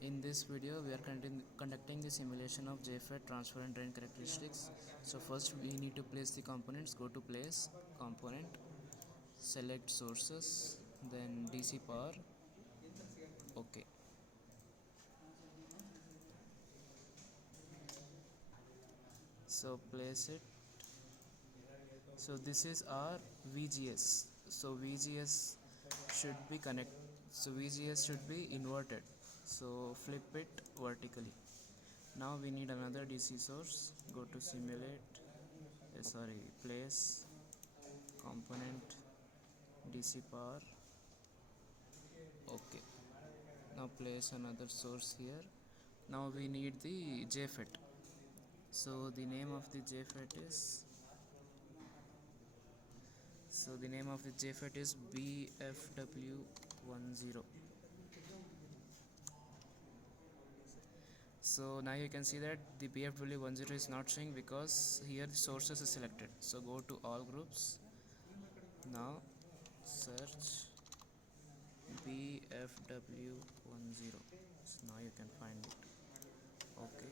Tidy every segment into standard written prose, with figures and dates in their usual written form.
In this video, we are conducting the simulation of JFET transfer and drain characteristics. So first we need to place the components. Go to place, component, select sources, then DC power, OK. So place it. So this is our VGS. So VGS should be VGS should be inverted. So flip it vertically. Now we need another DC source. Go to simulate, place, component, DC power, OK. Now place another source here. Now we need the JFET. So the name of the JFET is BFW10. So now you can see that the BFW10 is not showing because here the sources is selected. So go to all groups. Now search BFW10. So now you can find it. OK,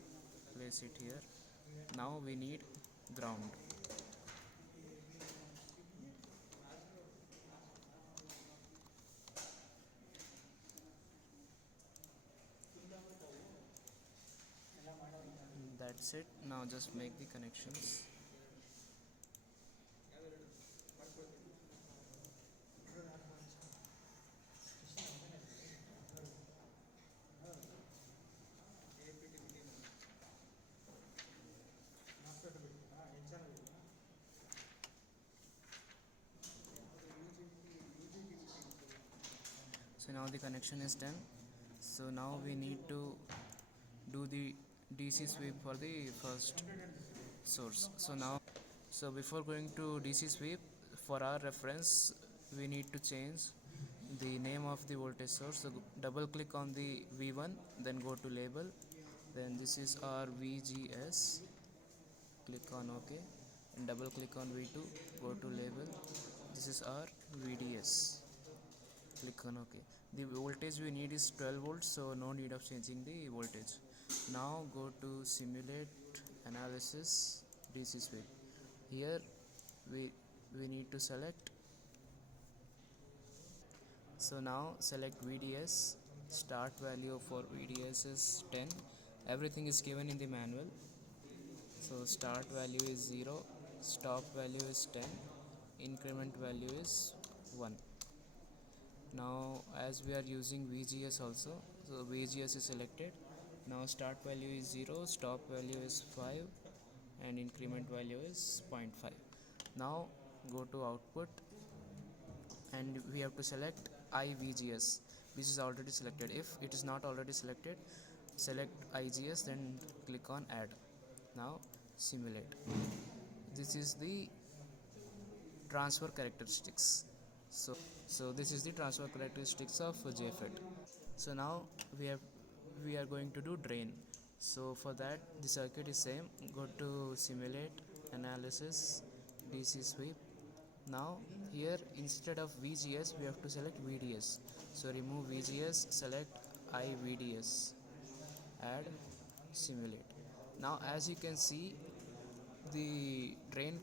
place it here. Now we need ground. That's it. Now just make the connections. So now the connection is done. So now we need to do the DC sweep for the first source. So before going to DC sweep, for our reference we need to change the name of the voltage source. So double click on the V1, then go to label, then this is our VGS, click on OK, and double click on V2, go to label, this is our VDS, click on OK. The voltage we need is 12 volts, so no need of changing the voltage. Now go to simulate, analysis, DC sweep. Here we need to select. So now select VDS. Start value for VDS is 10. Everything is given in the manual. So start value is 0, stop value is 10, increment value is 1. Now as we are using VGS also, so VGS is selected. Now start value is 0, stop value is 5, and increment value is 0.5. Now go to output and we have to select IVGS, which is already selected. If it is not already selected, select IGS, then click on add. Now simulate. This is the transfer characteristics. So this is the transfer characteristics of JFET. So now we are going to do drain. So for that the circuit is same. Go to simulate, analysis, DC sweep. Now here instead of VGS we have to select VDS. So remove VGS, select IVDS, add, simulate. Now as you can see the drain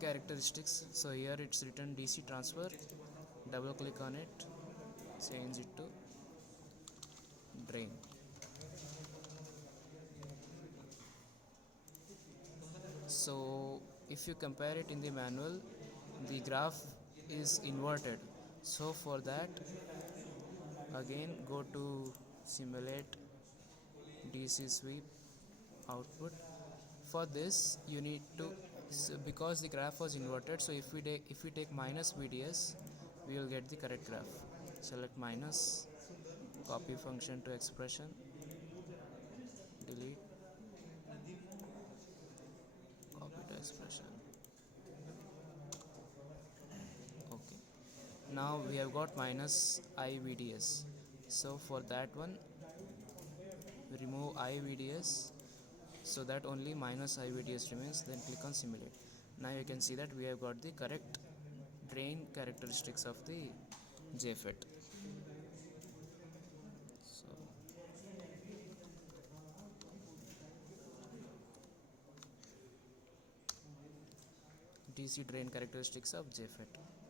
characteristics, so here it's written DC transfer, double click on it, change it to drain. So if you compare it in the manual, the graph is inverted. So for that, again go to simulate, DC sweep, output. For this you need to, because the graph was inverted, so if we take minus VDS, we will get the correct graph. Select minus, copy function to expression, delete, copy to expression. OK. Now we have got minus IVDS. So for that one, remove IVDS so that only minus IVDS remains, then click on simulate. Now you can see that we have got the correct drain characteristics of the JFET. So DC drain characteristics of JFET.